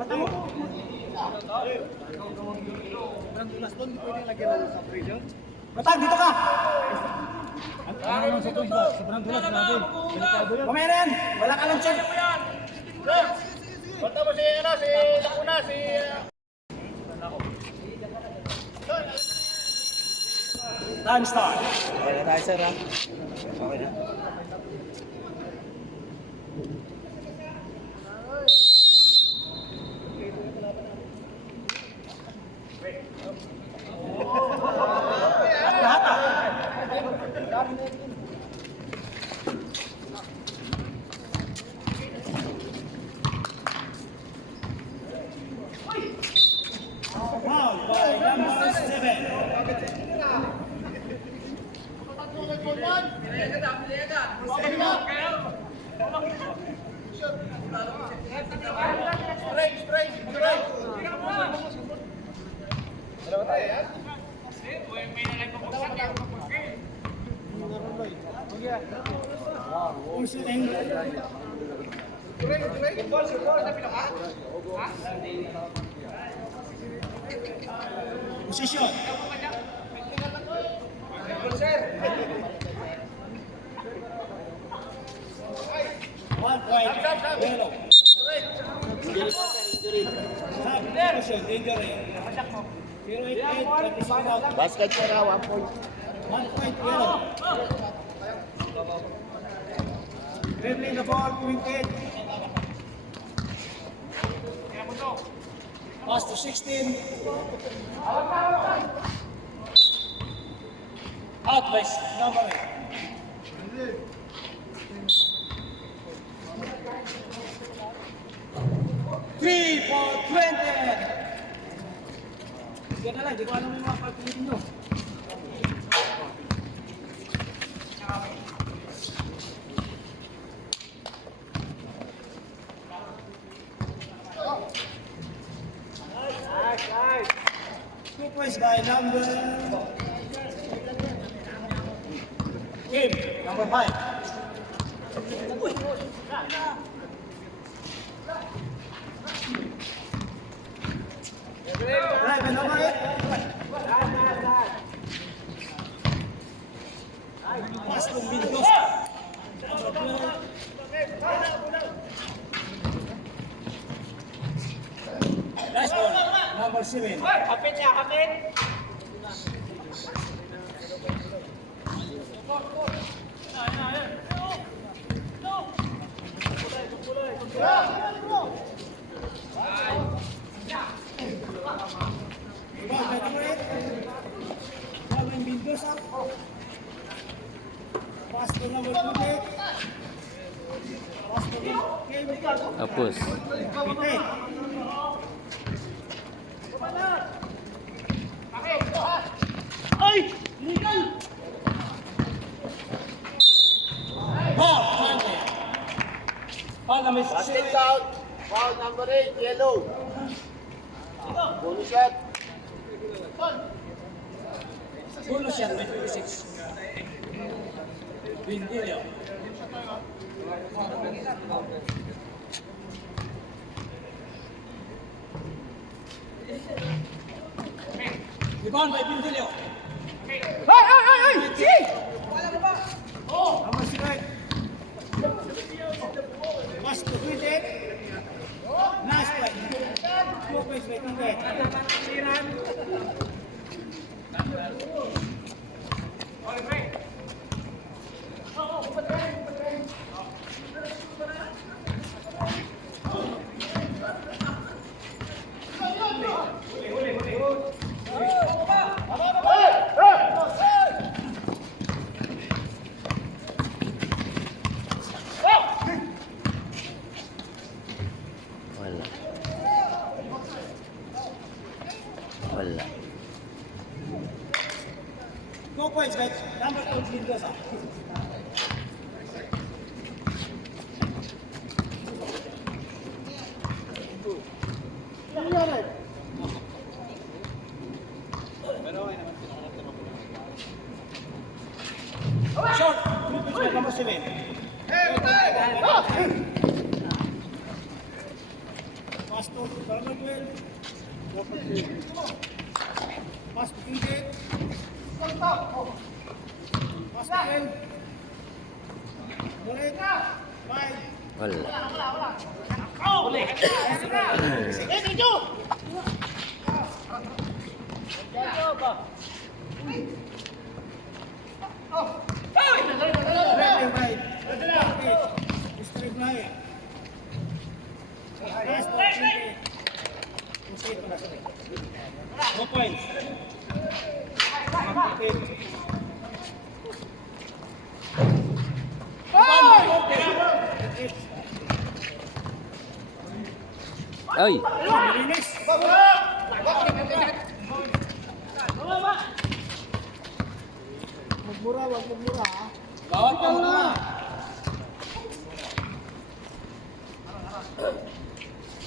Batang, dito ka! Sobrang dulas natin. Mamaya na yan! Wala ka lang check! Bata mo si Lacuna, Time start! Okay na tayo, sir, ha? Okay na. Foul by number 7. Position. One point. Yellow. Position. Injury. 088. Basket, sir, ha? 1 point. 1 point. Yellow. Dribbling the ball. Point 8. Pass to 16. Out by number 8. Three for 20. Sige na lang, di ko alam yung mga pagpilitin nyo. Two points by number Kim, number 5. Right, by number 8. Pass to Mendoza. Nice ball, number 7. Kapit niya, kapit. Ball by number 8. Ball by Mendoza. Pass to number 28. Pass to Kim. Tapos. Pite. Ay! Legal! Ball, Kante. Ball number 6. Basket down. Foul number 8, yellow. Bonus shot. Bonus shot by 26. Vintilio. Rebound by Vintilio. Number 7. Pass to 28. Nice play. 2 points by 28. Wala. Wala. 2 points by number 2 Mendoza. Short. 2 points by number 7. Pass to Bernardo. Pass to PJ. Pass to El. Murid. Five. Wala. No points. Ay! Magmura, wag magmura ha. Bawat ka muna.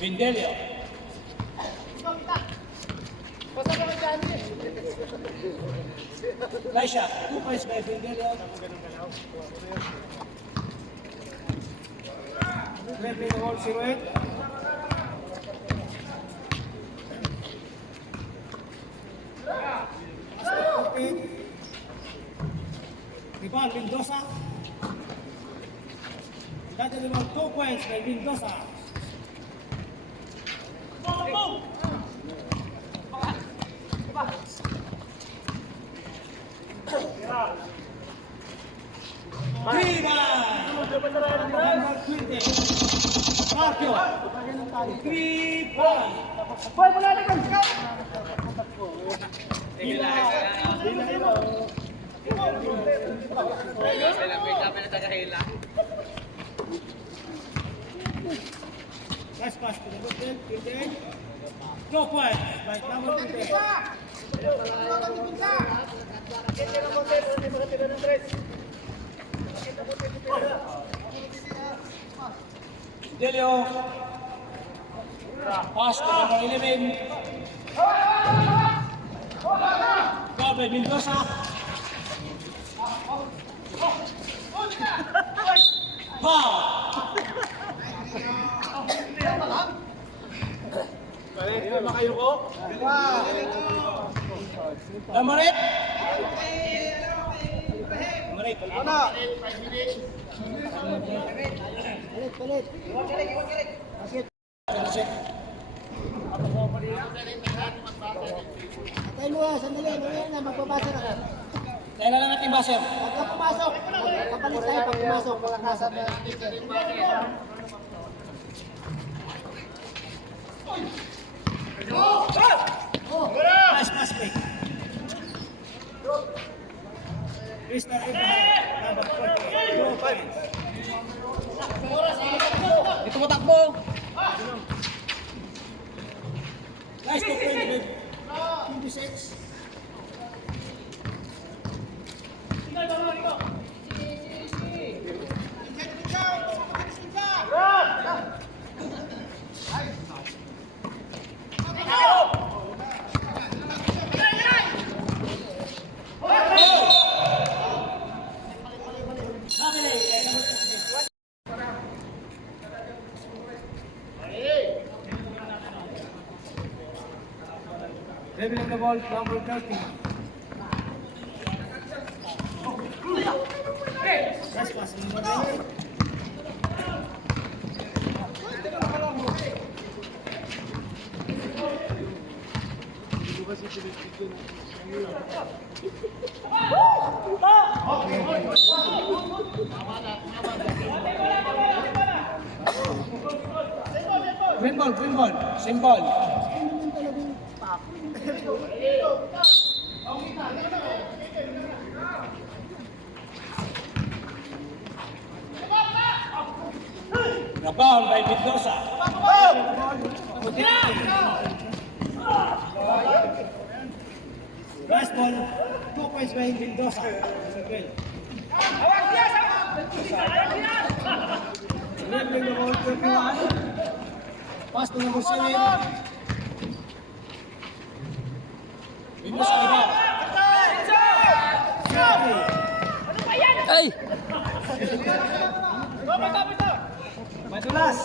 Vindelio. Nice shot. 2 points by Vindelio. Referee the whole silhouette. Rival Mendoza. That is about 2 points by Mendoza. Viva! Number 20. Marco. Viva! Boy, mula na kan. Last pass to the middle, Kilden. 2 points by number 20. Vindelio. Pass to number 11. Goal by Mendoza. Foul. Number 8. Number 8. Atay mo ha, sandali. Ngayon na, magpapasa na ka. Kailan lang natin baser? Pagka pumasok, kapalit tayo pag pumasok. Pag nasa na. Pass, pass, break. Mr. Abraham, number 40. 2 points. Ito mo takbo. Nice to play with 26. Dribbling the ball, number 30. That's passing number 8. Green ball, green ball. Same ball. Rebound by Mendoza. Last ball, 2 points by Mendoza. Okay. Dribbling the ball, 21. Pass to number 7. Mendoza rebound. Ay! Madulas.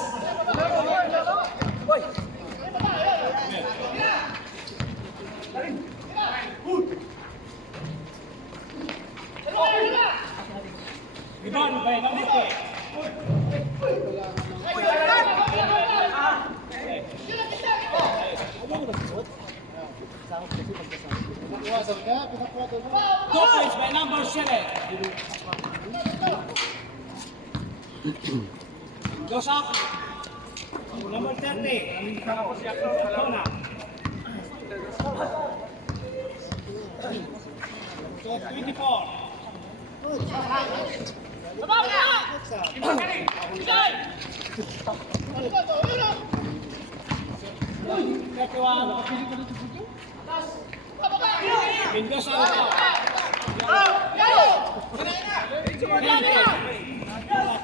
2 points by number 7. Mendoza. Number 30. Corona. 24. Mendoza.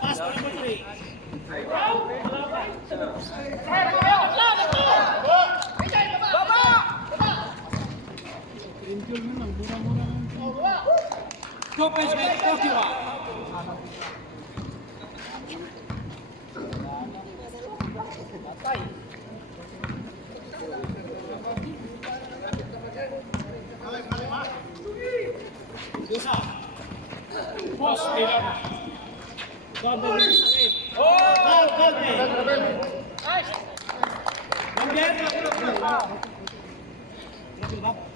Pass to number 3. Two points by 41. Mendoza. Post. Double Salim. Foul,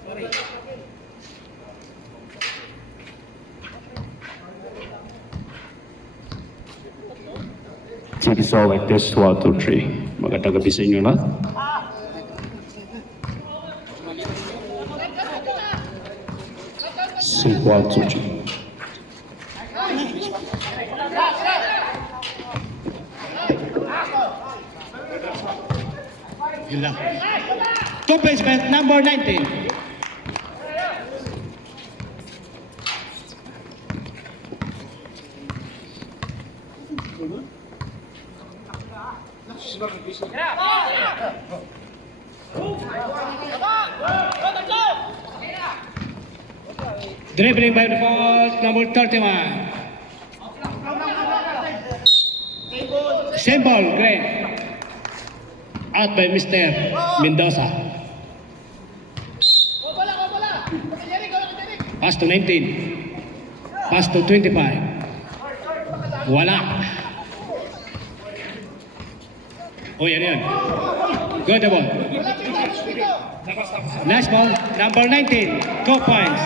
Sorry. Sige, so like this, 1, 2, 3. Magandang gabi sa inyo lahat. So, 1, 2, 3. Yun lang. 2 points by number 19. Dribbling by the ball, number 31. Same ball, great. Out by Mr. Mendoza. Pass to 19. Pass to 25. Wala. Oh, yan. Good ball. Nice ball. Number 19. 2 points.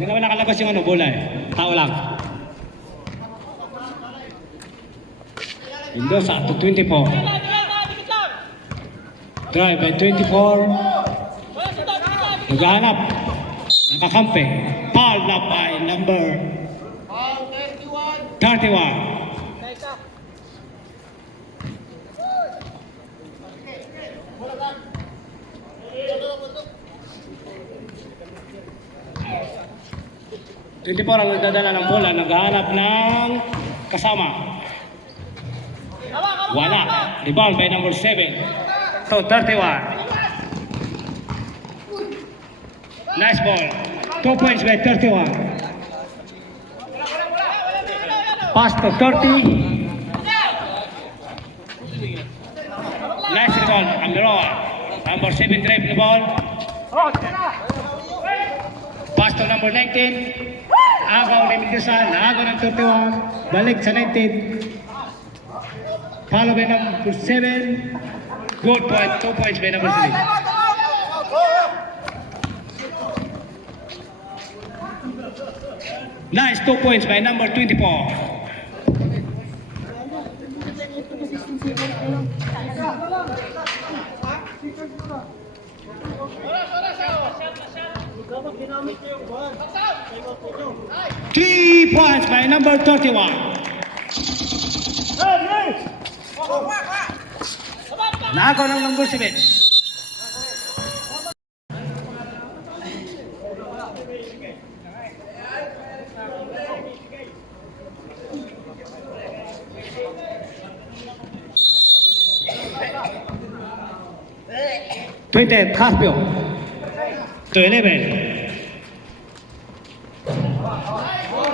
Hindi naman nakalabas yung bola eh. Tao lang. Mendoza to 24. Drive by 24. Naghahanap. Nakakampi. Foul na by number 31. Ang nagdadala ng bola, naghahanap ng kasama. Wala. Rebound by number 7. So, 31. Nice ball. 2 points by 31. Pass to 30. Nice rebound. Amiroa. Number 7 drive the ball. Pass to number 19. Agaw ni Mendoza. Naagaw ng 31. Balik sa 19. Follow by number 7. Good point. 2 points by number 3. Nice 2 points by number 24. Three points by number 31. Nagaw ng number 7. Caspio to 11.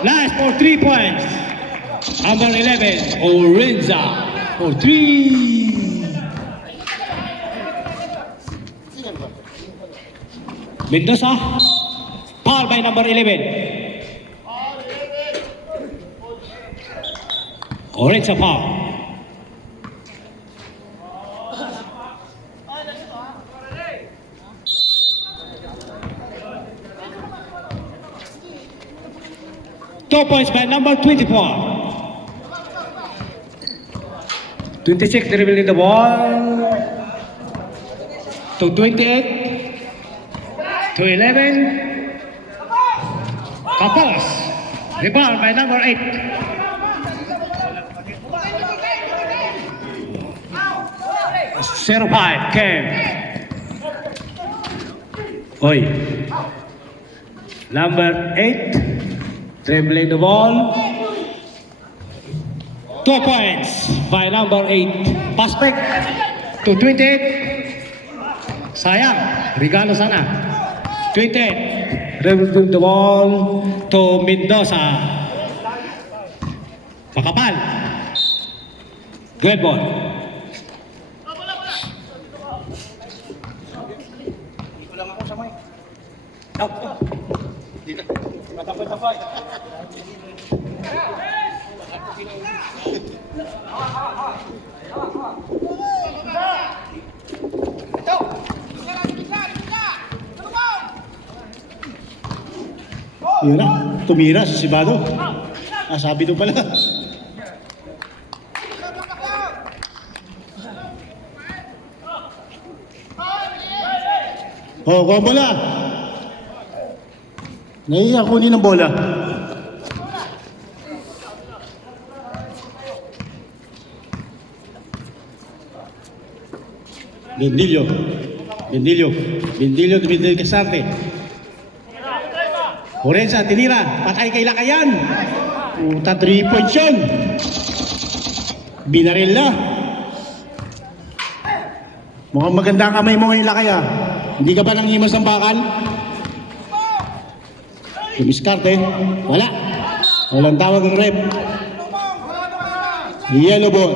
Last for 3 points. Number 11, Orenza for 3. Mendoza, foul by number 11. Orenza foul. 2 points by number 24. 26 dribbling the ball to 28 to 11. Kapos. Rebound by number 8. 0-5 Ken. Oy. Number 8 dribbling the ball. 2 points by number 8. Pass back to 28. Sayang. Regalo sana. 28. Dribbling the ball to Mendoza. Makapal. Good ball. Yun na, tumira si Sibado. Sabi doon pala. Oh, kuha bola. Nahiya kunin ng bola. Bendillo. Bendillo Casarte. Orenza, tinira. Patay kay Lakayan. Puta, 3 points yun. Binaril na. Mukhang maganda ang kamay mo ngayon, Lakaya. Hindi ka ba nang himas ng bakal? Tumiskarte. Wala. Walang tawag ng rep. Yellow ball.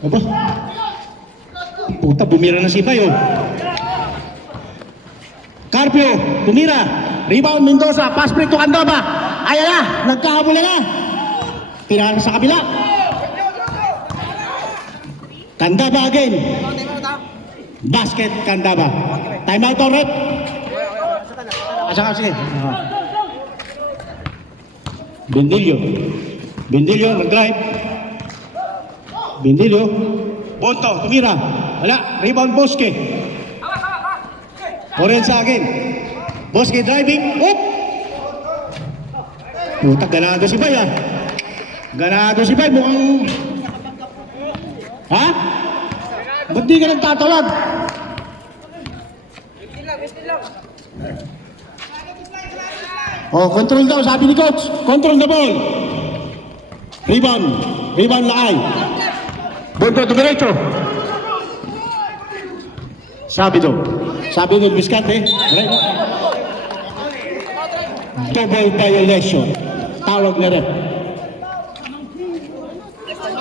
Aba? Puta, bumira na si Payo. Carpio, tumira. Rebound Mendoza, pass break to Candaba. Ayan na, nagkahabula na. Pinara sa kabila. Candaba again. Basket Candaba. Time out or rep? Asa ka, sige. Bendillo, nag-drive. Bendillo. Bonto, tumira. Wala, rebound Bosque. Orenza again. Bosque driving. Up! Puta, ganado si Bay, Ganado si Bay, mukhang... Ha? Ba't di ka nagtatawag? Oh, control daw, sabi ni coach. Control the ball. Rebound Lakay. Bonto to derecho. Sabi ng Biscate. Right? Double violation. Tawag na rep.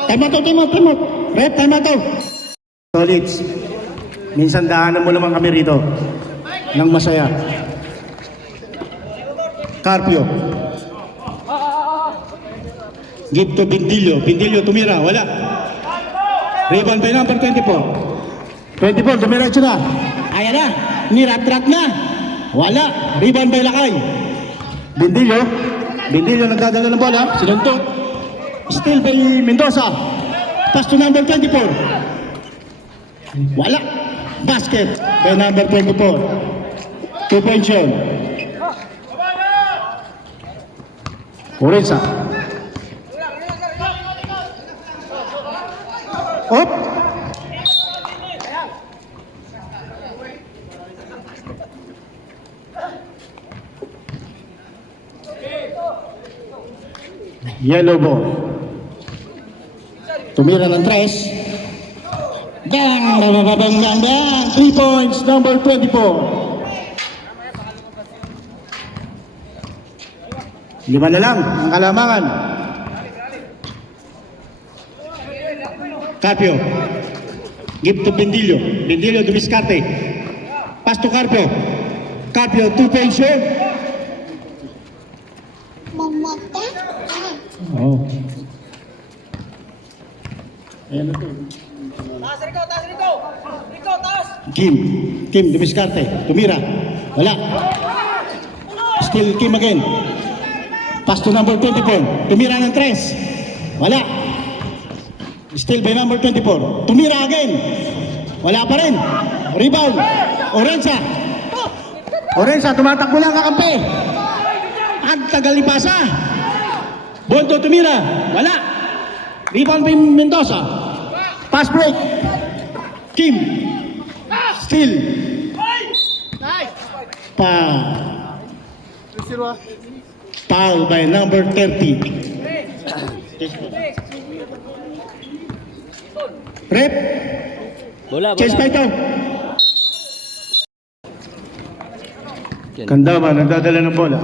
Time out. Rep, time out. Solids. Minsan daanan mo naman kami rito. Nang masaya. Carpio. Give to Bendillo. Bendillo tumira. Wala. Rebound by number 24. 24, dumiretso na. Ayan na. Nirat-rat na. Wala. Rebound by Lakay. Bendillo nagdadala ng bola. Sinuntot. Still by Mendoza. Pass to number 24. Wala. Basket by number 24. 2 points yun. Orenza. Up. Yellow ball. Tumira ng tres. Bang! 3 points, number 24. 5 na lang ang kalamangan. Carpio. Give to Bendillo. Bendillo to Biscate. Pass to Carpio. Carpio, 2 points yun. Oh. Ayan na to. Kim dumiskarte. Tumira. Wala. Still Kim again. Pass to number 24. Tumira ng 3. Wala. Still by number 24. Tumira again. Wala pa rin. Rebound. Orensa, tumatakbo lang kakampi. Ang tagal ni pasa. Bonto tumira. Wala. Rebound by Mendoza. Pass break. Kim. Still. Foul by number 30. Rep. Bola, Chase pa bola. ito. Kandaba, nagdadala ng bola.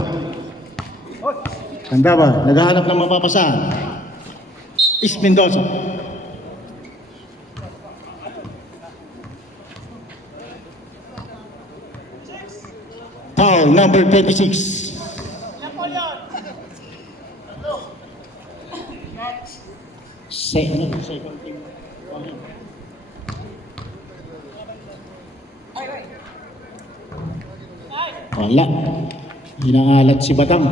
Kandaba, naghahanap ng mapapasahan. Is Mendoza. Foul number 26. Second team. Wala. Inaalat si Batang.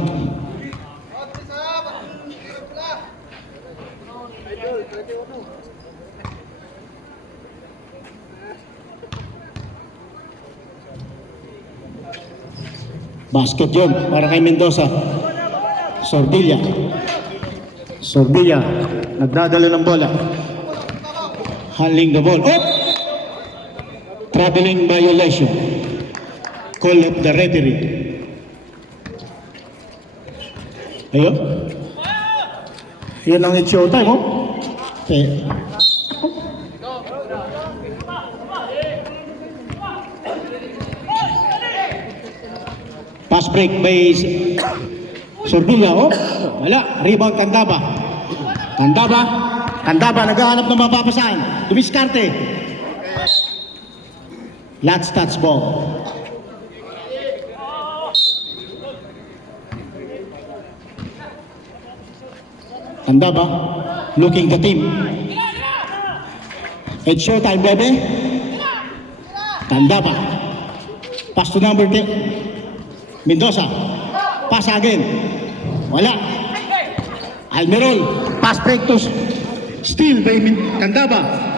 Basket yun para kay Mendoza. Sordilla. Nagdadala ng bola. Handling the ball. Oh! Traveling violation. Call of the referee. Ayun. Yan ang it's show time, oh. Okay. Pass break by Sordilla, oh. Wala. Rebound Kandaba. Kandaba naghahanap ng mapapasahan. Dumiskarte. Last touch ball. Kandaba looking the team. It's showtime, baby. Kandaba. Pass to number 10. Mendoza. Pass again. Wala. Almerol. Pass break to steal by Kandaba.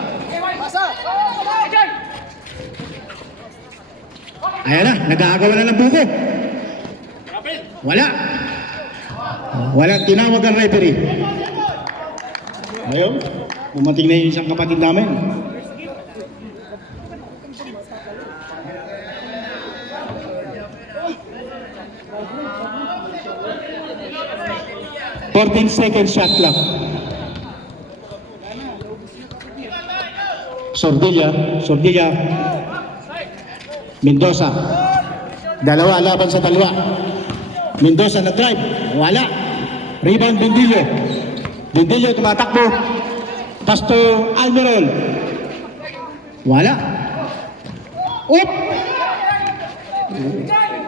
Ayan na. Nag-aagawa na ng buko. Wala. Walang tinawag ang referee. Ayun. Pumating na yung isang kapatid namin. Fourteen seconds shot clock. Sordilla. Mendoza. Dalawa laban sa dalawa. Mendoza na drive. Wala. Rebound Bindillo tumatakbo. Pass to Almerol. Wala. Oop!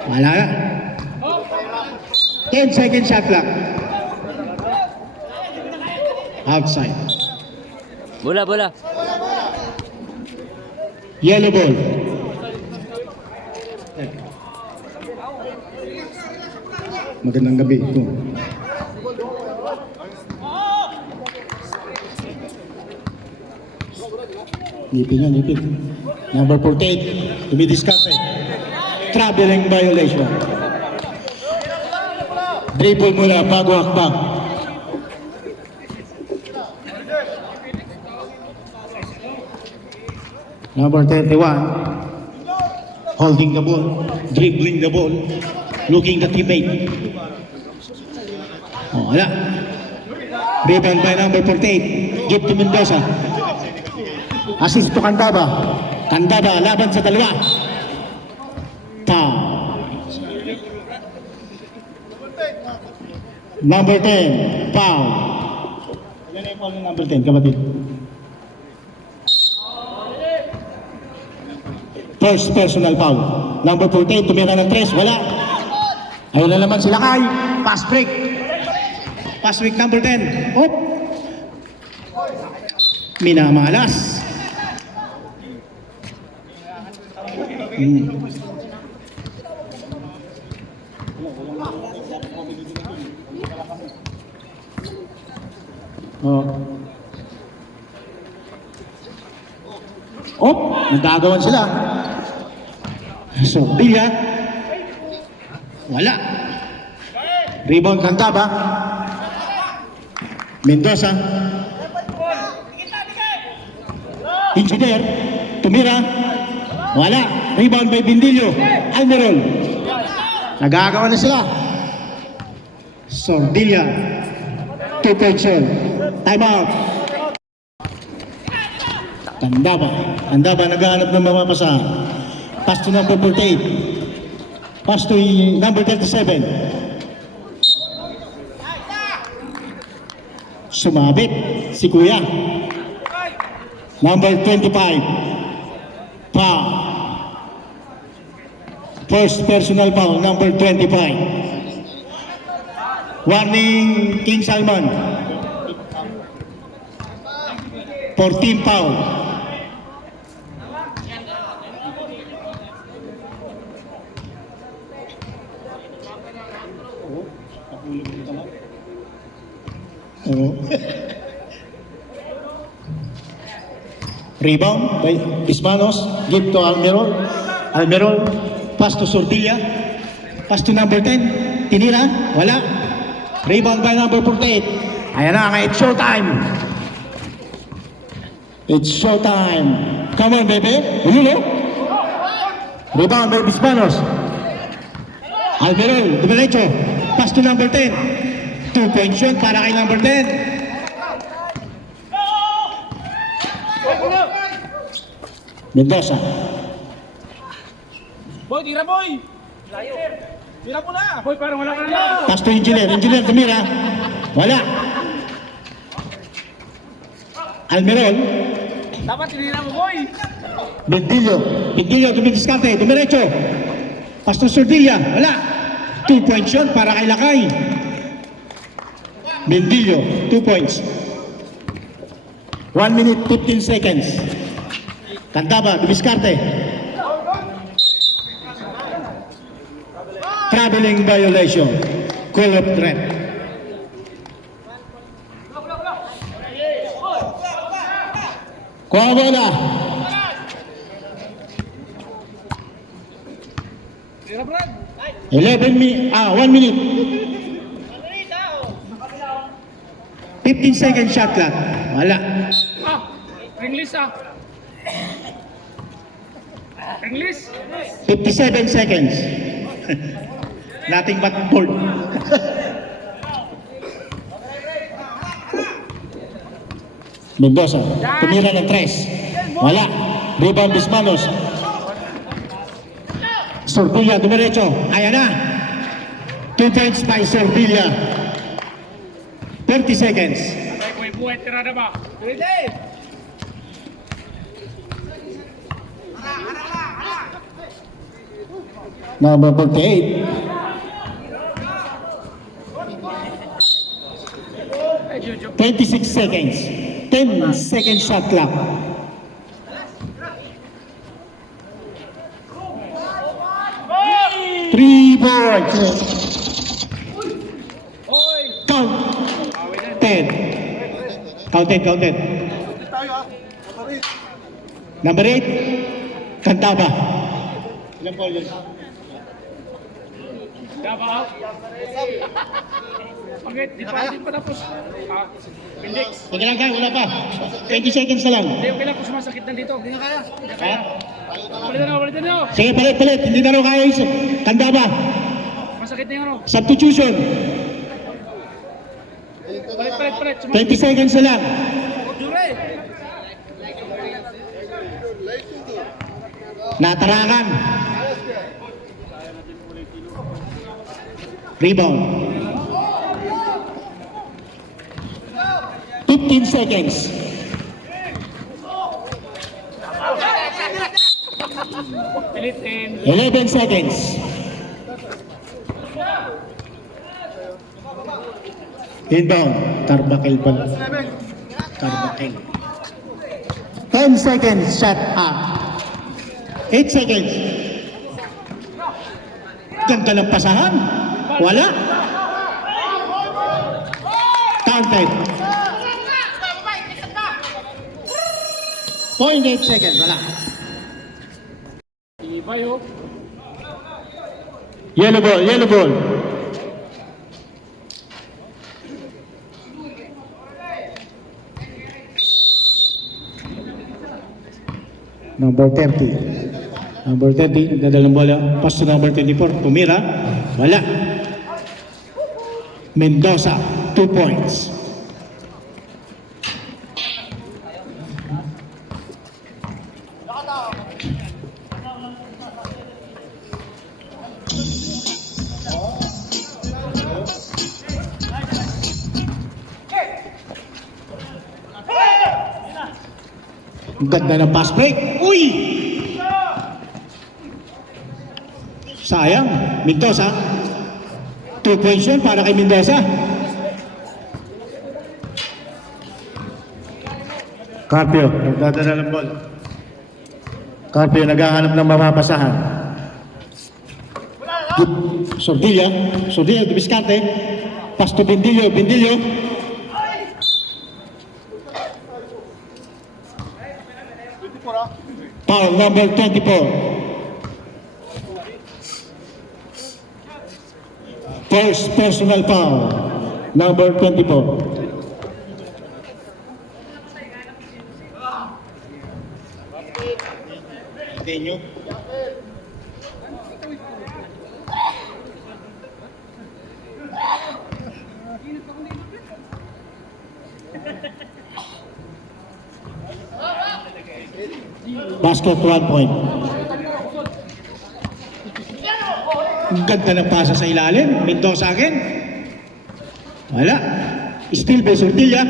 Wala na. 10 seconds shot clock. Outside. Bola. Yellow ball. Magandang gabi. Ito. Nipin. Number 48. Dumidiscarte. Traveling violation. Dribble mula bago hakbang. Number 31. Holding the ball. Dribbling the ball. Looking the teammate. Oh, wala. Rebound by number 48. Give to Mendoza. Assist to Kandaba. Laban sa dalawa. Number 10, foul. Ilan na yung foul ng number 10, kapatid? First personal foul. Number 14, tumira ng 3, wala. Ayun na naman sila kay. Pass break number 10. Oh. Minamalas. Oh. Oh, nagagawan sila. So, Villa. Wala. Rebound Cantaba. Mendoza. Engineer. Tumira. Wala. Rebound by Bindillo. Almerol. Nagagawa na sila. Sordilla. 2-point shot. Time out. Candaba naghahanap ng mga pasahan. Pass to number 48. Pass to number 37. Sumabit si Kuya. Number 25. Foul. First personal foul, number 25. Warning, King Salman. 14 foul. Oh. Rebound by Ismanos. Give to Almerol. Almerol. Pass to Sordilla. Pass to number 10. Tinira. Wala. Rebound by number 48. Ayan na, it's showtime. It's showtime. Come on, baby. Ulo. Rebound by Ismanos. Almerol. Diretso. Pass to number 10. 2-point shot para kay number 10. Mendoza. Boy, tira boy! Tira mo na! Boy, parang wala ka na! Pass to Engineer. Engineer tumira. Wala. Almerol. Dapat tinira mo, boy! Bindillo tumidiskarte. Dumiretso. Pass to Sordilla. Wala. 2-point shot para kay Lakay. Bindillo. 2 points. 1 minute 15 seconds. Candaba, dumiskarte. Traveling violation. Call of threat. Kuha bola. 1 minute. 15 second shot clock. Wala. English English? 57 seconds. Nothing but board. Mendoza. Tumira ng 3. Wala. Rebound Bismanos. Sordilla, dumiretso. Ayan na. 2 points by Sordilla. 30 seconds. May buhay, tira na ba? Ready! Number 48. Ay, Jojo. 26 seconds. 10 second shot clock. Three points. Oy! Count. 10. Counted. Number 8. Cantaba. Ilan po yun? Davao. Bakit? Di pa tapos. Index. Sige lang kayo, wala pa. 20 seconds na lang. Hindi, okay lang kung sumasakit na dito. Hindi na kaya. Ha? Balitan na. Sige, palit. Hindi na raw kaya isa. Cantaba. Masakit na yung ano. Substitution. Palit. 20 seconds na lang. Natarakan. Rebound. 15 seconds. Pilitin. 11 seconds. Inbound. Carbakel pa. Carbakel. 10 seconds. Shut up. 8 seconds. Ganda ng pasahan. Wala. Counted. 0.8 seconds. Wala. Yellow ball, yellow ball. Number 30. Number 30, nagdadalang bola. Pass to number 24. Tumira. Wala. Mendoza, 2 points. Ang ganda ng pass break. Uy! Sayang. Mendoza. 2 points yun para kay Mendoza. Carpio, nagdadala ng ball. Carpio, naghahanap ng mapapasahan. Sordilla. Sordilla, Dumiscante. Pass to Bindillo. Bindillo. Foul number 24. First personal foul. Number 24. Continue. Basket 1 point. Ang ganda ng pasa sa ilalim. Mendoza again. Wala. Still by Sordilla.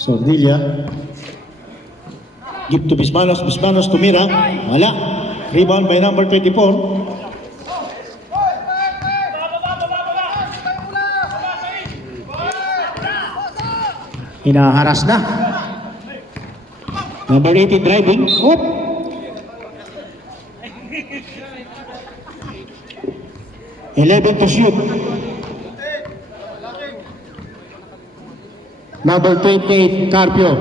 Sordilla. Give to Bismanos. Bismanos tumira. Wala. Rebound by number 24. Hinaharas na. Number 18 driving. Oop. Eleven to shoot. Number 28, Carpio.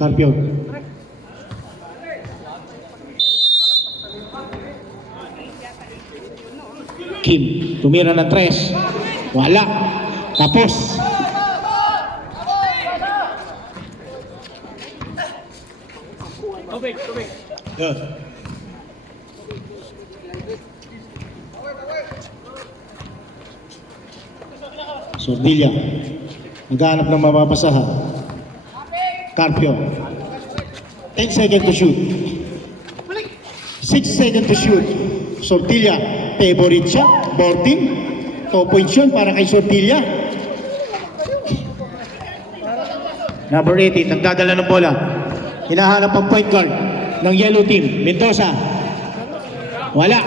Carpio. Kim, tumira ng 3. Wala. Tapos. Good. Sordilla. Naghahanap ng mapapasahan. Carpio. 10 seconds to shoot. 6 seconds to shoot. Sordilla. Favorite siya. Boarding. 2 points yun para kay Sordilla. Number 18. Nagdadala ng bola. Hinahanap ang point guard ng yellow team. Mendoza. Wala.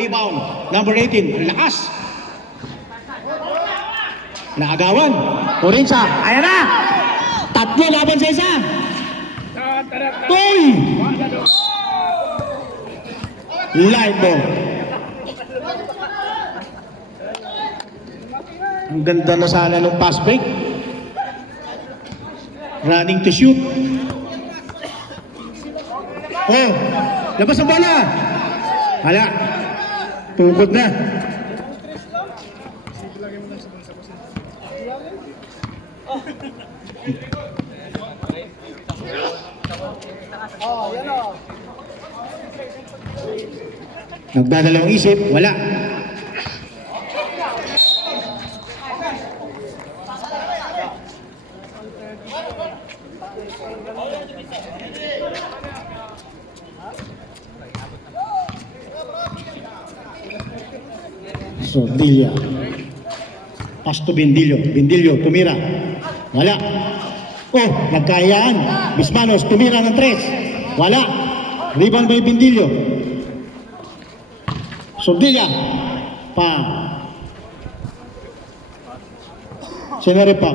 Rebound. Number 18. Lakas. Naagawan. Orinsa. Ayan na. 3 laban sa isa. Uy! Live ball. Ang ganda na sana ng pass break. Running to shoot. Oh, labas ang bola. Hala. Tugod na. Nagdadalawang isip, wala. Sordilla. Pass to Bindillo. Bindillo, tumira. Wala. Oh, nagkahiyaan. Bismanos, tumira ng 3. Wala. Rebound by Bindilyo. Sordilla. Pa. Senere pa.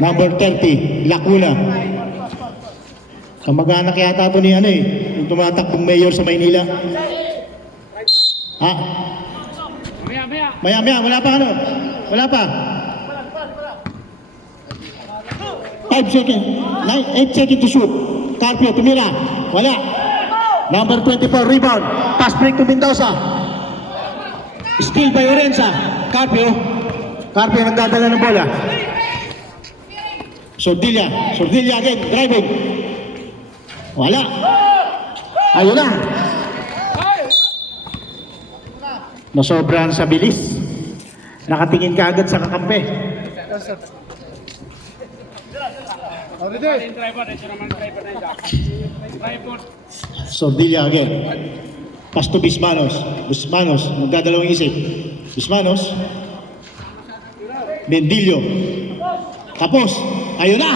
Number 30, Lacuna. Kamag-anak yata ito ni yung tumatakbong mayor sa Maynila. Ha? Maya, wala pa Wala pa. 5 seconds. 8 seconds to shoot. Carpio, tumira. Wala. Number 24, rebound. Pass break to Mendoza. Steal by Orenza. Carpio nagdadala ng bola. Sordilla again, driving. Wala. Ayun na. Nasobrahan sa bilis. Nakatingin ka agad sa kakampi. Sordilla again. Pass to Bismanos. Magdadalawang isip. Bismanos. Bendillo. Tapos. Ayun na.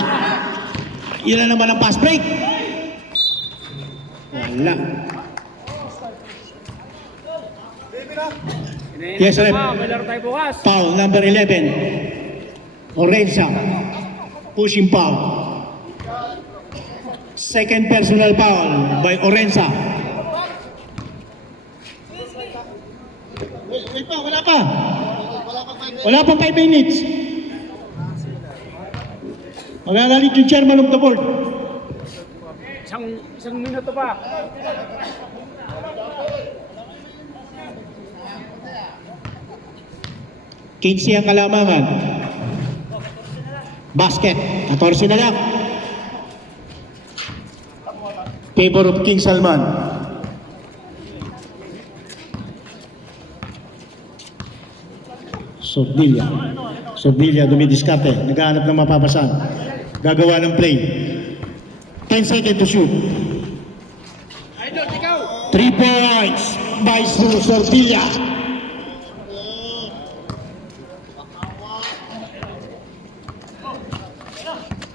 Yun na naman ang pass break. Wala. Yes, rep. Foul number 11. Orenza. Pushing foul. Second personal foul by Orenza. Wait pa, wala pa. Wala pa 5 minutes. Magagalit yung chairman of the board. Isang minuto pa. Kinsi ang kalamangan. Basket. 14 na lang. Favor of King Salman. Sordilla dumidiskarte. Naghahanap ng mapapasan. Gagawa ng play. 10 seconds to shoot. 3 points by Sordilla.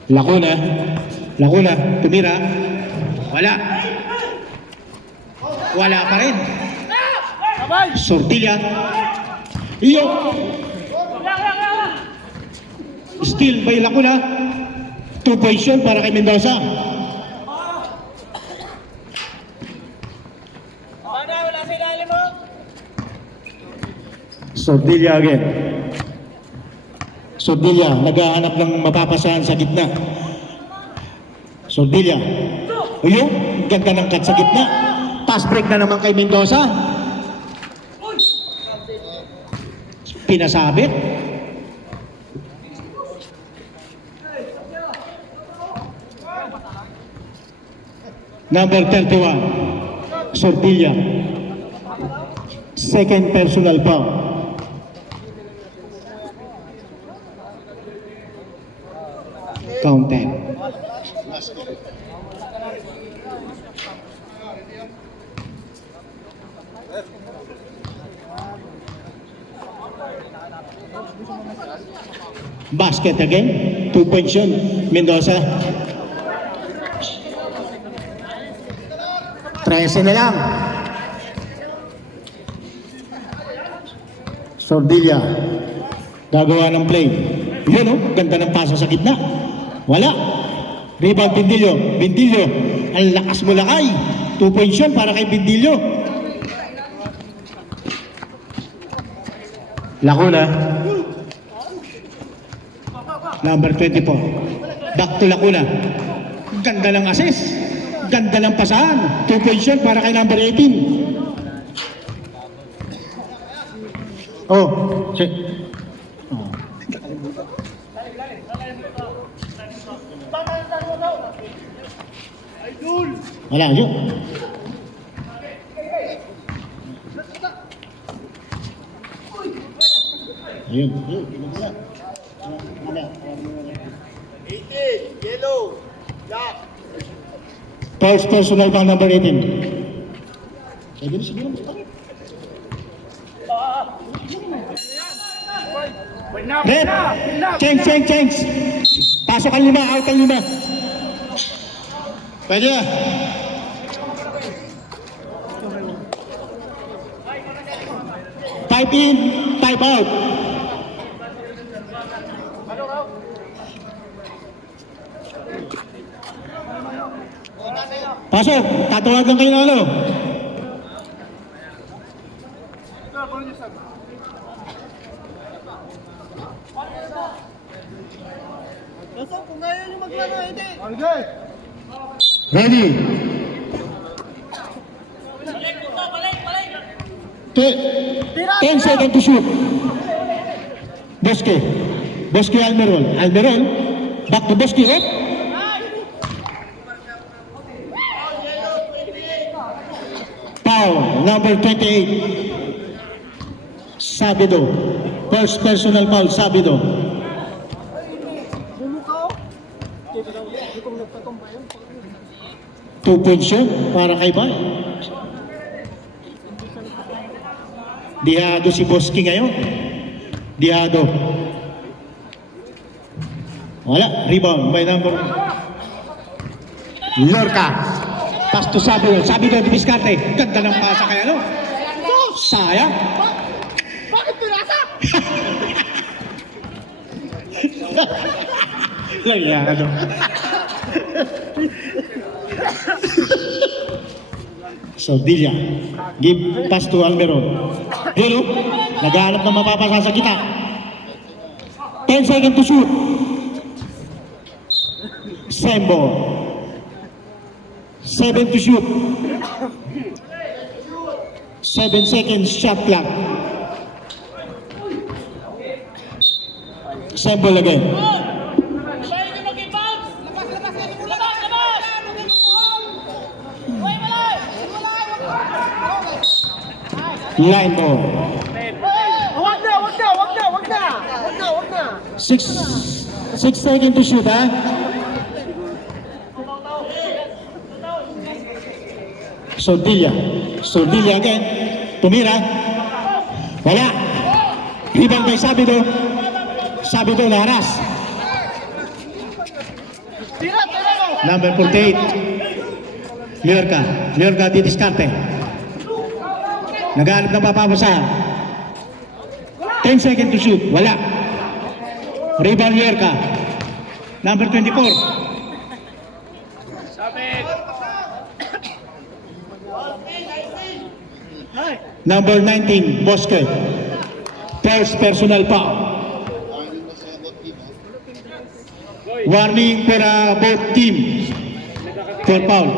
Lacuna, tumira. Wala pa rin. Sordilla. Iyo. Steal by Lacuna. 2 points yun para kay Mendoza. Sordilla again. Sordilla, naghahanap ng mapapasahan sa gitna. Sordilla. Ayun, ganda ng cut sa gitna. Pass break na naman kay Mendoza. Pinasabit. Number 31, Sordilla. Second personal foul. Count 10. Basket again. 2 points yun. Mendoza. 13 na lang. Sordilla. Gagawa ng play. Yun ganda ng paso sa gitna. Wala. Rebound Bindilyo. Ang lakas mo lakay. 2 points yun para kay Bindilyo. Lacuna. Number 24. Back to Lacuna. Ganda ng assist. Ganda ng pasahan. 2 points yun para kay number 18. Wala yun. Ayun. 18, yellow, black. First personal foul number 18. Sige na. Red. Change. Pasok ang 5, out ang 5. Pwede na. Type in, type out. Pasok, tatawagan kayo ng ano? Ready. 10 seconds to shoot. Bosque Almerol. Back to Bosque. Up. Foul, number 28. Sabido. First personal foul, Sabido. Two points yun para kay Bay. Dihado si Bosque ngayon. Dihado. Wala, rebound by number Lorca. Pass to Sabido. Sabido di diskarte. Ganda ng pasa kay ano? Sayang. Bakit pinasa? Lang yan, ano? So, Dilla. Give pass to Almeron. Hero, naghahanap ng mapapasa sa kita. 10 seconds to shoot. Sembo. 7 to shoot. 7 seconds shot clock. Sembo again. Line ball. Wag na. 6 seconds to shoot, ha? Sordilla again. Tumira. Wala. Rebound by Sabido. Sabido naharas. Number 48. Liorca didiskarte. Naghanap ng papapasa. 10 seconds to shoot. Wala. Rebound Liorca. Number 24. Number 19, Bosque. First personal foul. Warning for both teams for foul.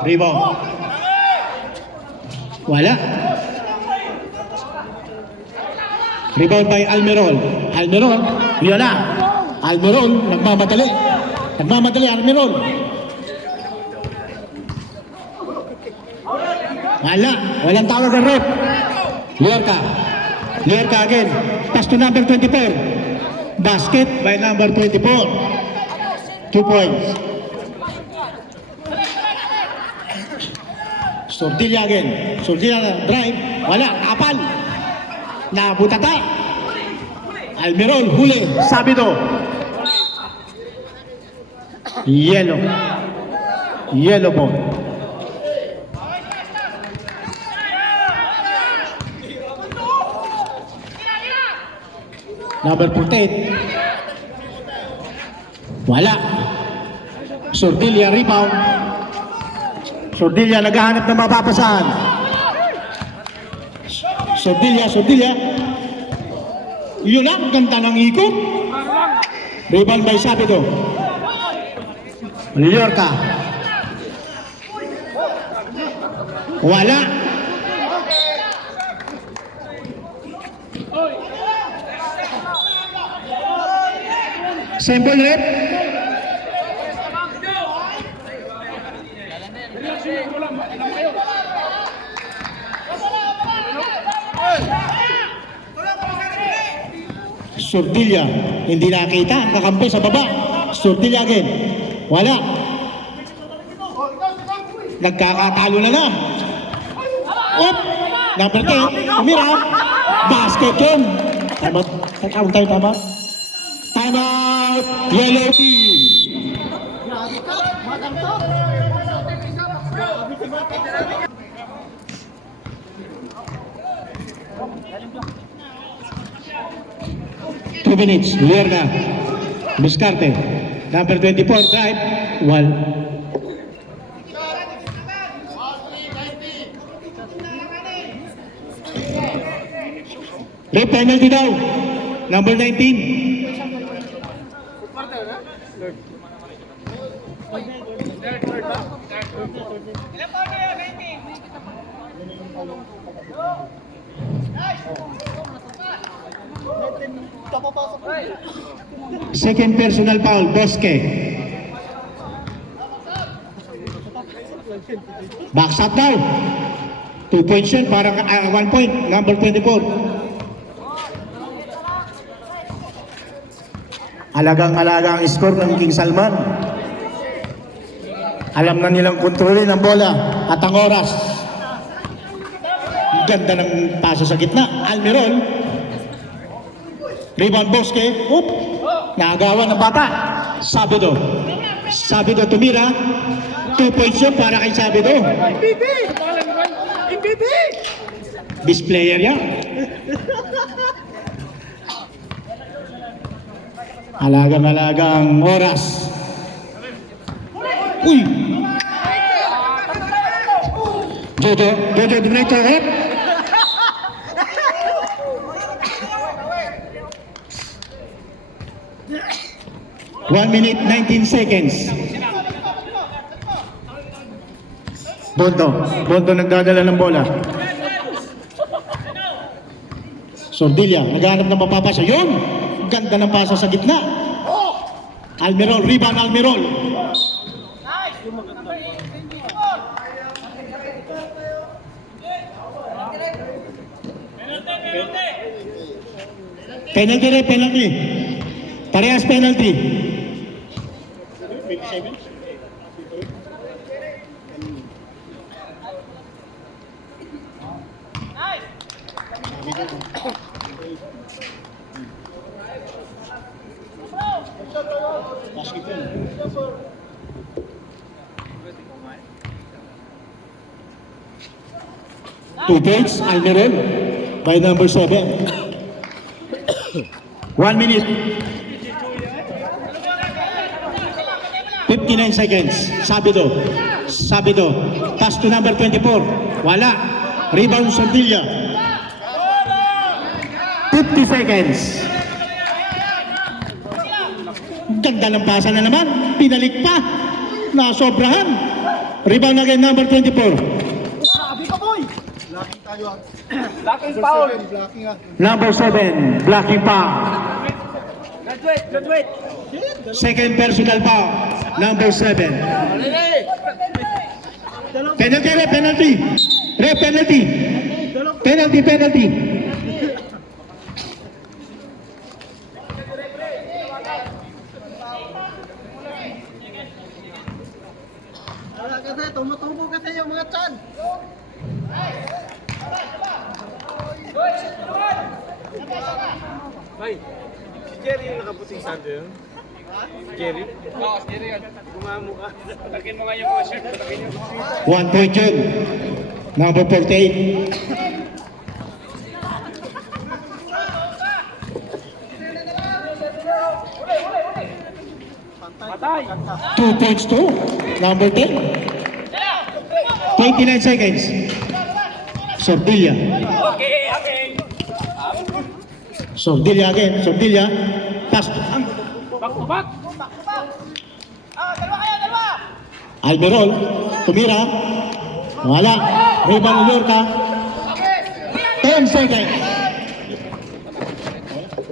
Rebound. Wala. Rebound by Almerol. Wala. Almerol, nagmamadali. Almerol. Walang tawag ng rep. Liorca again. Pass to number 24. Basket by number 24. 2 points. Sordilla again. Sordilla drive. Wala. Kapal. Nabutata. Almerol. Huli. Sabido. Yellow ball. Number 48. Wala. Sordilla rebound. Sordilla naghahanap ng mapapasahan. Sordilla. Yun lang, ganda ng ikot. Rebound by Sabido. Liorca. Wala. Symbol rep. Sordilla, hindi nakita, ang kakampi sa baba. Sordilla again. Wala. Nagkakatalo na. Up! Number 10, umira. Basket yun. Time out. Time out. Yellow team. 2 minutes, Lierna, Biscarte, number 24, drive, 1. Red penalty daw, number 19. Second personal foul, Bosque. Backshot daw. 2 points yun, parang 1 point, number 24. Alagang-alaga ang score ng King Salman. Alam na nilang kontrolin ang bola at ang oras. Ganda ng paso sa gitna. Almirol. Rebound Bosque. Oop! Naagawan ng bata. Sabido. Sabido tumira. 2 points yun para kay Sabido. Best player yan. Alagang-alagang oras. Uy! Jojo Dominator hit. One minute, 19 seconds. Bonto nagdadala ng bola. Sordilla, naghahanap ng mapapasa. Yun! Ganda ng pasa sa gitna. Almirol, rebound Almirol. Penalty. Parehas penalty. Two points, Almirol by number 7. 1 minute. 59 seconds. Sabido. Pass to number 24. Wala. Rebound Sordilla. 50 seconds. Ganda ng pasa na naman. Pinalik pa. Nasobrahan. Rebound again number 24. Number 7, blocking foul. Graduate. Second personal foul, number 7. Penalty. Kasi tumutubo kasi yung mga chan. Bay, si Jerry yung nakaputing sando yun? Si Jerry? Oo, si Jerry yun. Gumamukha. Patakin mo nga yung mga shirt. 1 point yun. Number 48. Patay! 2 points to number 10. 29 seconds. Sordilla. Sordilla. Pass. Back! Dalawa! Almirol. Tumira. Wala. Rebound Lorca. 10 seconds.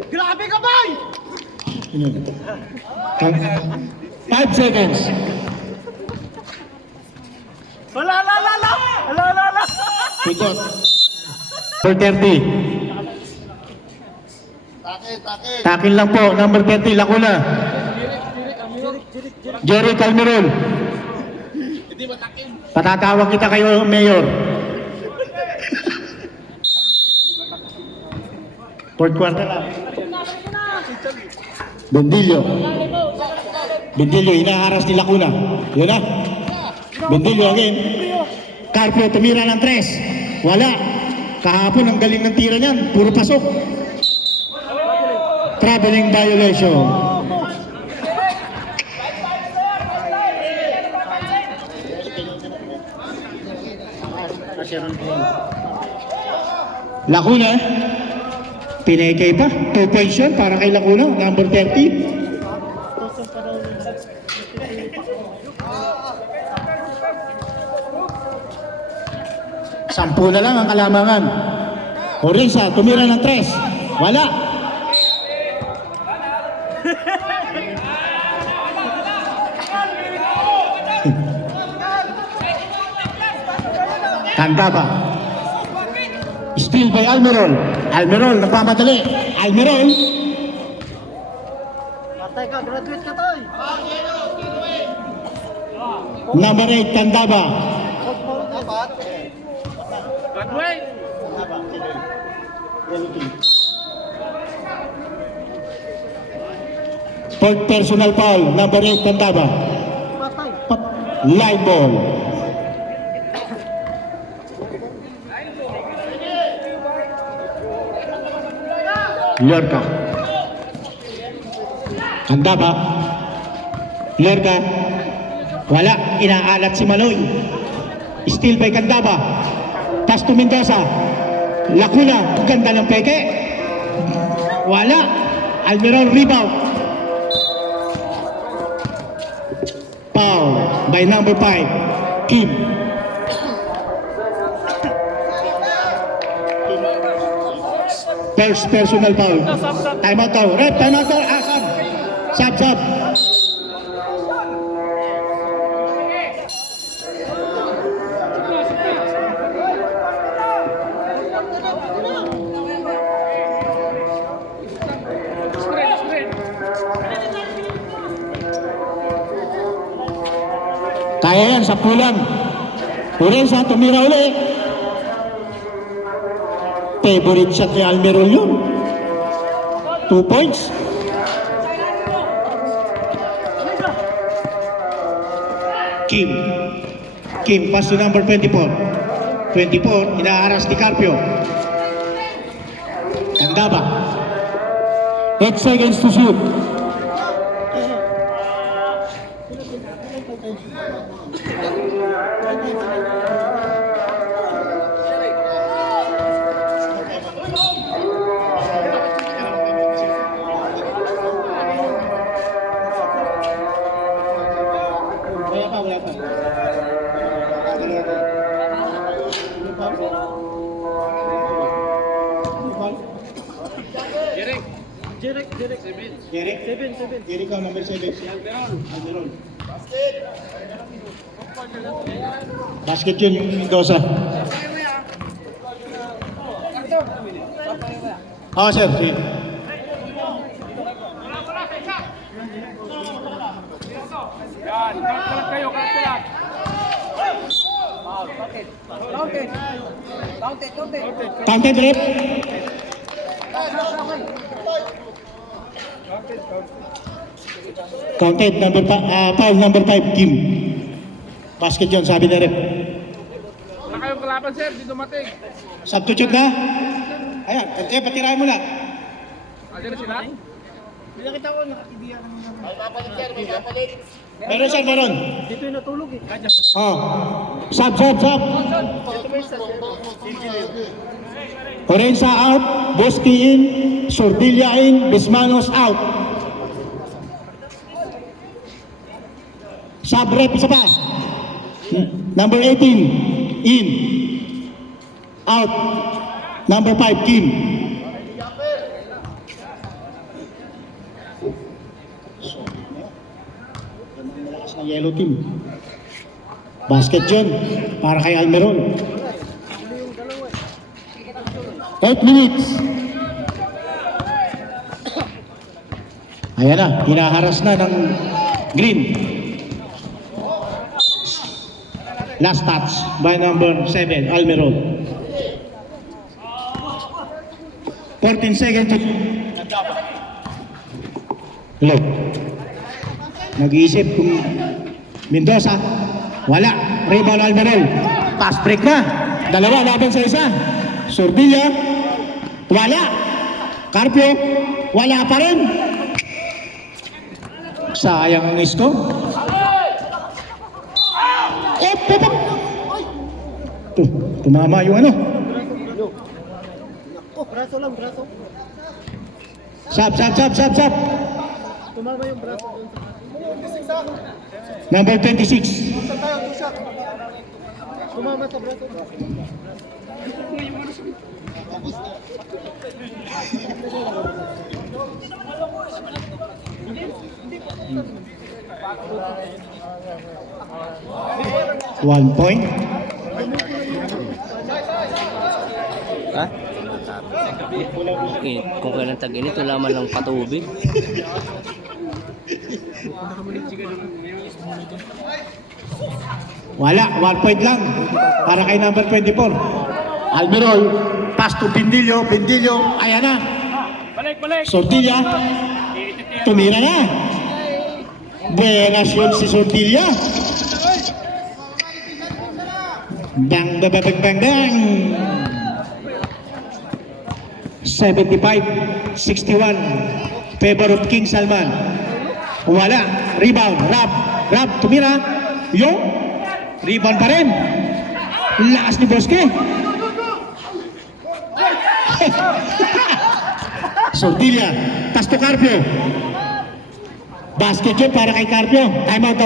Grabe ka, boy! 5 seconds. Wala! Pigot. For 30. Takin lang po, number 30, Lacuna. Jerry Calmeron. Patatawag kita kayo, Mayor. Fourth quarter lang. Bendilio. Bendilio, hinaharas ni Lacuna. Yun na. Bendilio again. Carpio, tumira ng 3. Wala. Kahapon, ang galing ng tira niyan. Puro pasok. Traveling violation. Lacuna. Pinekay pa. 2 points yun para kay Lacuna. Number 30. Sampu na lang ang kalamangan. Orensa, tumira ng 3. Wala. Tanda ba? Steal by Almerol. Almerol, nagpamadali. Almerol. Patay ka, graduate ka tayo. Number 8, tanda ba? Graduate! Fourth personal foul. Number 8, tanda ba? Line ball. Lorca. Tanda ba? Lorca. Wala. Inaalat si Maloy. Steal by Candaba. Pass to Mendoza. Lacuna. Ganda ng peke. Wala. Almiron rebound. Foul by number 5. Kim. First personal foul. Time out daw. Rep, time out daw. Sub. Sub, sub. Kaya yan, sa pulang. Orensa, tumira uli. Favorite shot ni Almerol yun. 2 points. Kim. Kim, pass to number 24. 24, inaaras ni Carpio. Candaba. 8 seconds to shoot. Derek ang number 7. Almeron. Basket yun, Mendoza. Ah, sir. Sige. Counted rep. Counted number foul number 5 Kim. Basket yun, sabi na rep. Wala kayong kalaban, sir. Di dumating. Substitute na. Ayan, patirahin mo na. Ayan na sila. Hindi na kita ko, nakakibiyan naman. Meron siya, meron. Dito yung natulog eh. Oh. Sub. Orensa out, Boski in, Sordilla in, Bismanos out. Sub rep, isa pa. Number 18, in. Out. Number 5, Kim. Malakas na yellow team. Basket yun, para kay Almeron. 8 minutes. Ayan na, hinaharas na ng green. Last touch by number 7, Almerol. 14 seconds. Hello. Nag-iisip kung Mendoza. Wala. Rebound Almerol. Pass break na. Dalawa laban sa isa. Sordilla. Wala. Carpio. Wala pa rin. Sayang ang score. Tumama yung ano. Braso lang, braso. Sab. Tumama yung braso. Number 26. Tumama sa braso. One point. Ha? Kung kailan tag-init, wala man lang patubig. Wala, 1 point lang para kay number 24. Almerol, pass to Pindillo, ayan na. Sordilla, tumira na. Buenas yun si Sordilla. Bang, bang, bang, bang, bang. 75-61, favor of King Salman. Wala, rebound, Rab, tumira. Yung rebound pa rin. Lakas ni Bosque. Sordilla, pass to Carpio. Basket yun para kay Carpio. Time out.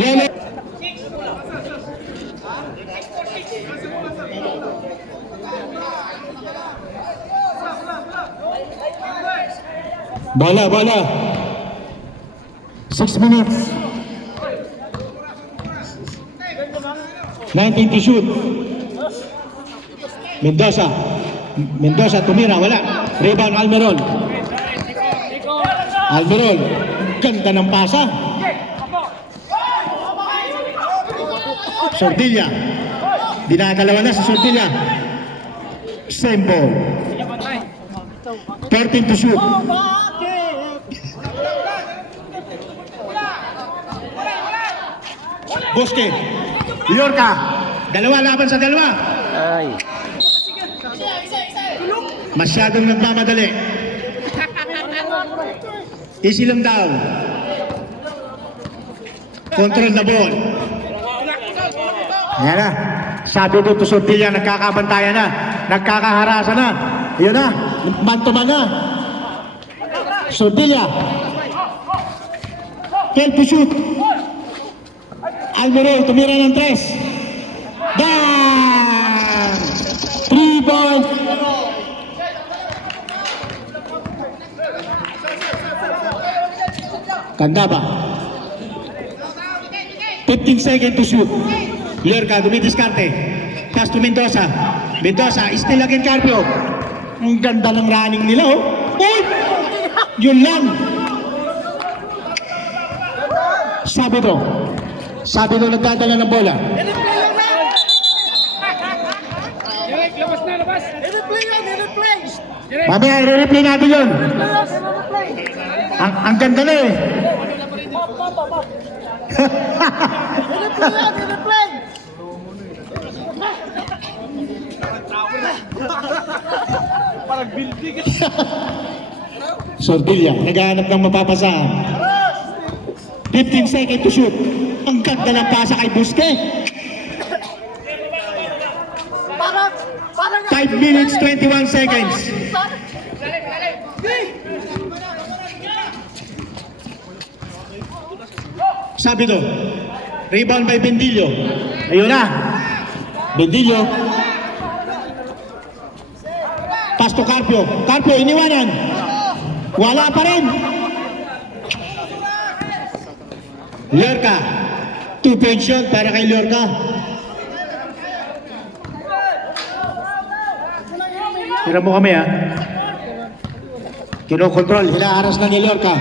Yellow. Bola. 6 minutes. 19 to shoot. Mendoza tumira, wala. Rebound Almerol. Ganda ng pasa. Sordilla. Dinadalawa na si Sordilla. Same ball. 13 to shoot. Bosque. Yorka. Dalawa laban sa dalawa. Ay. Masyadong nagmamadali. Easy lang daw. Control the ball. Ayan na. Sabi doon to Sordilla, nagkakabantayan na. Nagkakaharasa na. Yun na. Man-to-man na. Sordilla. 12 to shoot. Almerol, tumira ng 3. Bang! 3 points. Ganda ba? 15 seconds to shoot. Lorca, dumidiskarte. Pass to Mendoza. Still again Carpio. Ang ganda ng running nila, oh. Uy! Yun lang. Sabi do nagdadala ng bola. Mamaya, i-replay natin yun. Ang ganda na eh. Parang building. Sordilla, naghahanap ng mapapasahan. 15 seconds to shoot. Ang ganda ng pasa kay Bosque. 5 minutes, 21 seconds. Sabi do, rebound by Bendillo. Ayun na. Bendillo. Pass to Carpio. Iniwanan. Wala pa rin. Lorca. 2-point shot para kay Lorca. Tira mo kami, ha. Kinokontrol, hinaaras na ni Lorca.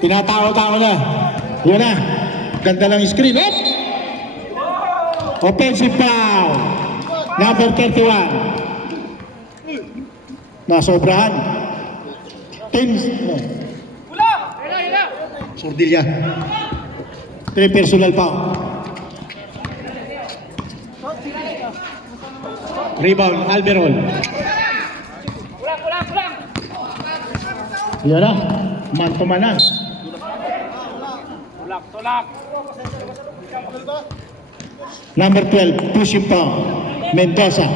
Tinatao-tao na. Yun na. Ganda ng screen. Offensive foul. Number 31. Nasobrahan. 10. Sordilya. 3 personal foul. Rebound, Alberol. Yan na. Man-to-man na. Tulak. Number 12, pushing foul. Mendoza.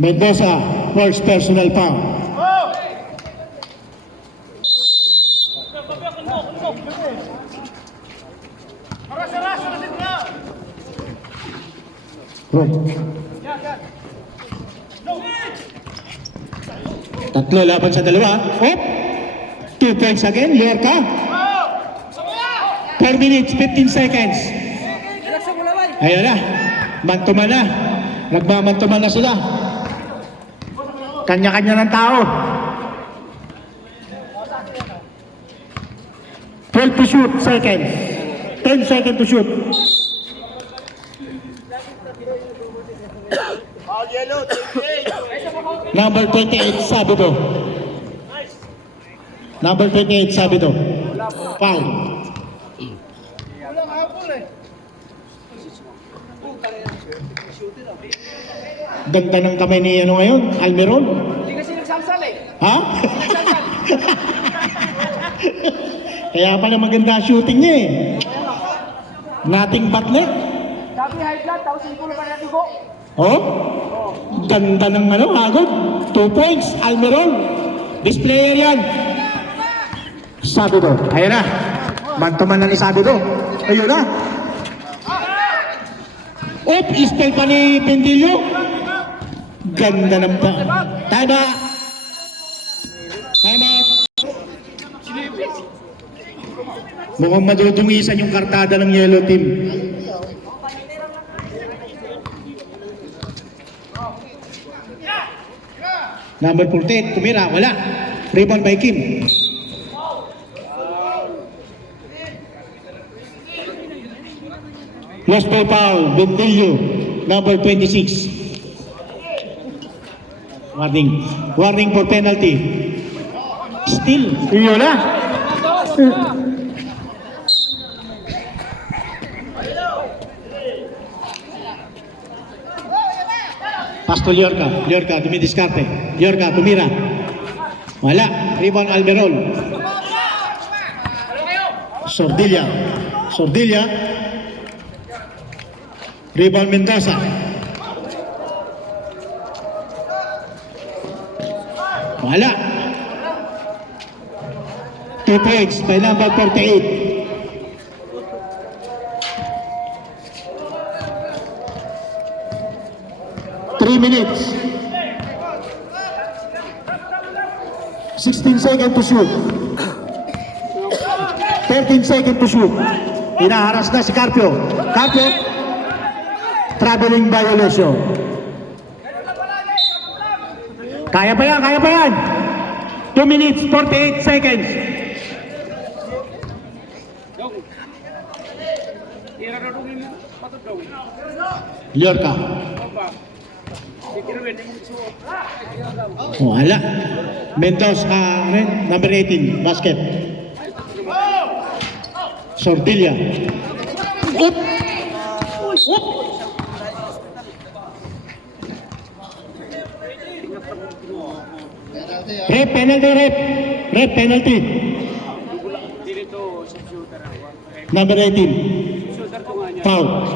Mendoza, first personal foul. Tatlo laban sa dalawa. 2 points again, Lorca. 4 minutes, 15 seconds. Ayan na, man-to-man na. Nagmaman-to-man na sila. Kanya-kanya ng tao. 12 to shoot, seconds. 10 seconds to shoot. Number 28, Sabido. Number 28, Sabido. Foul. Ganda ng kamay ni ano ngayon, Almeron. Hindi kasi nagsasal eh. Ha? Kaya pala maganda shooting niya eh. Nothing but net. Sabi high blood, tapos yung pulo ka na dugo. Oh? Ganda ng ano, agad. 2 points, Almeron. This player yan. Sabido. Ayan na. Man-to-man na ni Sabido. Ayun na. Style pa ni Pendillo. Ganda ng pa. Time out. Mukhang madudungisan yung kartada ng yellow team. Number 14, tumira, wala. Rebound by Kim. Lost by foul, Bentillo, number 26. Warning for penalty. Still, yun na. Pasto Liorca, dumidiskarte. Liorca, tumira. Wala, rebound Alberol. Sordilya. Rebound Mendoza. Wala. 2 points by number 48. Minutes. 16 seconds to shoot. 13 seconds to shoot. Hinaharas na si Carpio. Traveling violation. Kaya pa yan. 2 minutes, 48 seconds. Liorca. Wala. Mendoza, number 18, basket. Sordilya. Rep penalty. Number 18. Foul.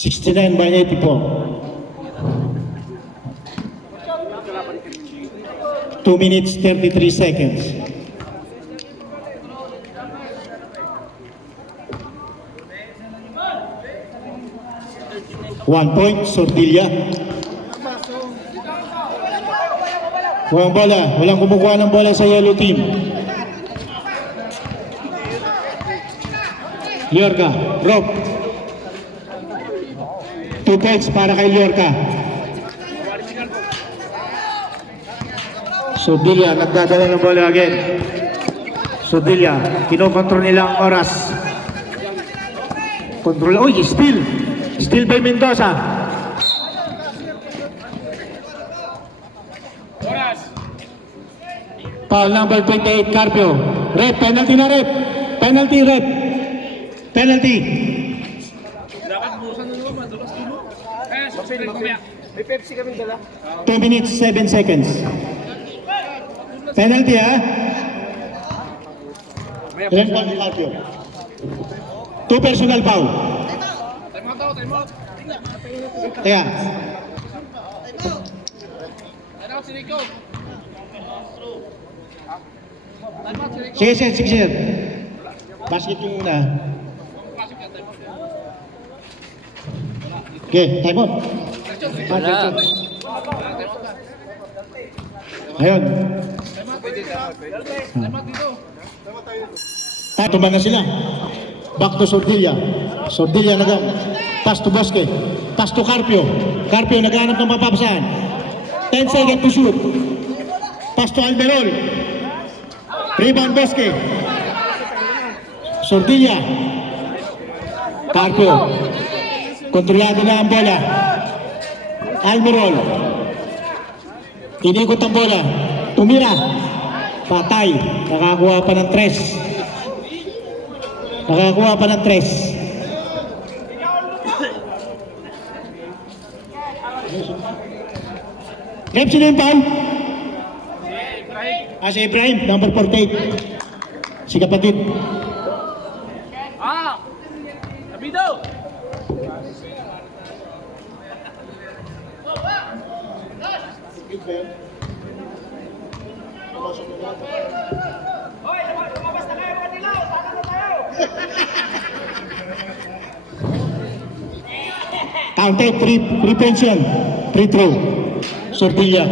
69 by 84. 2 minutes, 33 seconds. One point, Sordilya. Walang bola. Walang kumukuha ng bola sa yellow team. Liorca, Rob. 2 points para kay Liorca. Sodilia, nagdadala ng bola again. Sodilia, kinokontrol nila ang oras. Kontrol, uy, steal. Steal by Mendoza. Foul number 28, Carpio. Rep, penalty na rep. Penalty, rep. Penalty. May Pepsi kami dala. 2 minutes, 7 seconds. Penalty, ha? Ilan foul ni Carpio? 2 personal foul. Kaya. Sige, sir, sige, sir. Basket yung una. Okay, time out. Wala. Ayun. Tumba na sila. Back to Sordilla. Sordilla nagam. Pass to Bosque. Pass to Carpio. Carpio naghanap ng mapapasahan. 10 seconds to shoot. Pass to Alberol. Rebound Bosque. Sordilla. Carpio. Kontrolado na ang bola. Alberol. Inikot ang bola. Tumira. Patay. Nakakuha pa ng 3. Nakakuha pa ng 3. Rep, sino yung foul? Si Ibrahim, number 48. Si kapatid. Abido! Counted, free pension. Free throw. Sordilla.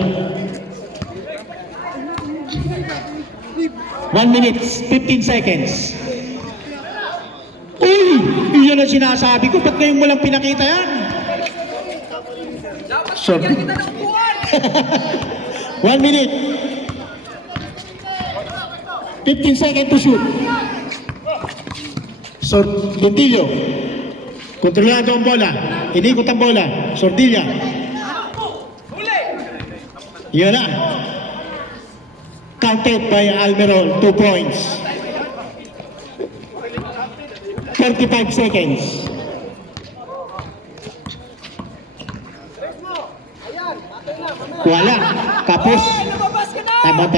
1 minute, 15 seconds. Uy! Yun ang sinasabi ko. Ba't ngayon mo lang pinakita yan? Sorry. 1 minute. 15 seconds to shoot. Bentillo. Kontrolado ang bola. Inikot ang bola. Sordilla. Yun na. Counted by Almerol. 2 points. 35 seconds. Wala. Kapos. Time out.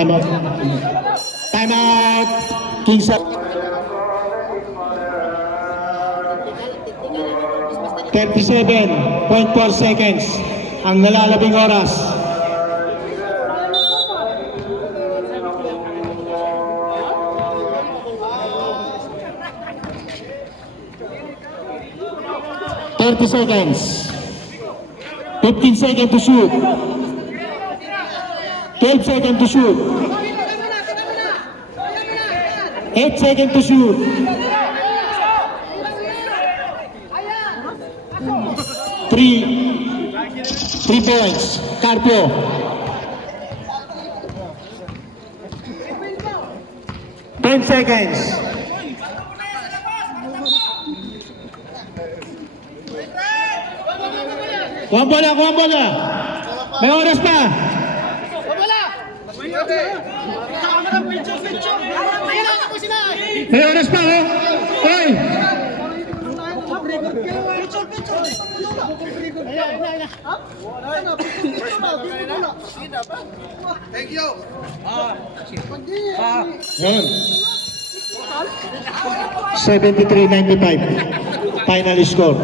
Time out. King Sa. 37.4 seconds ang nalalabing oras. Seconds. 15 seconds to shoot. 12 seconds to shoot. 8 seconds to shoot. 3 points. Carpio. 10 seconds. Kuha bola. May oras pa. May oras pa, oh. Hoy. Thank you! Yun. 73-95. Final score.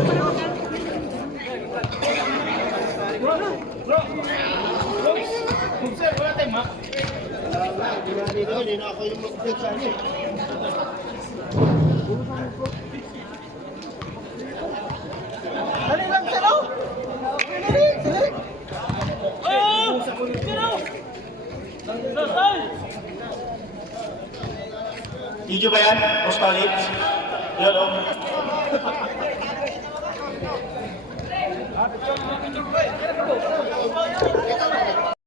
Video ba yan? Postolids? Yun, oh.